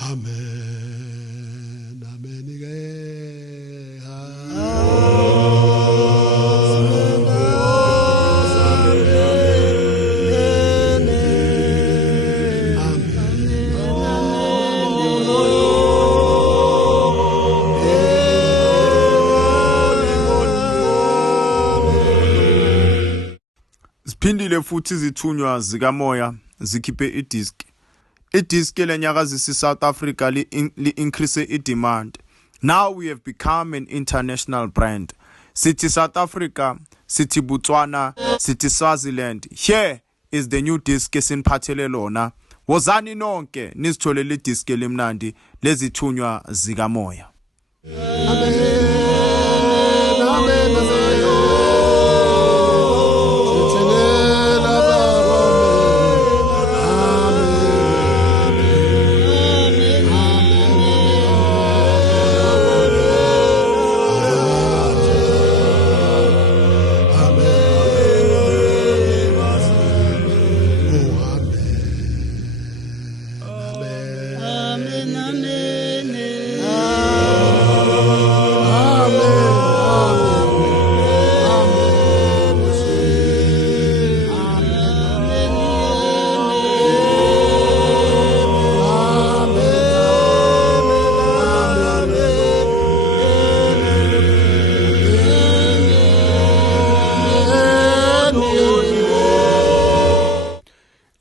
Amen. Amen. Phindile futhi Zithunywa Zikamoya zikhiphe idisk. Idisk lenyakazisi South Africa li increase demand. Now we have become an international brand. City South Africa, City Botswana, City Swaziland. Here is the new disc esiniphathele lona. Wozani nonke nizitholele idisk elimnandi lezithunywa Zikamoya.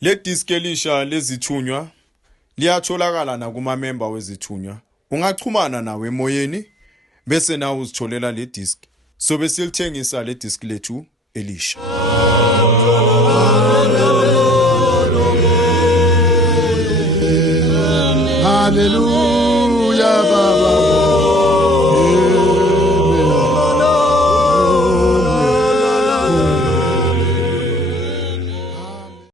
Le disk elisha lezithunywa liyatholakala na kuma member wezithunywa. Ungachumana nawe emoyeni bese nawe uzitholela le disk. So besilithengisa le disk lethu elisha. Hallelujah Baba.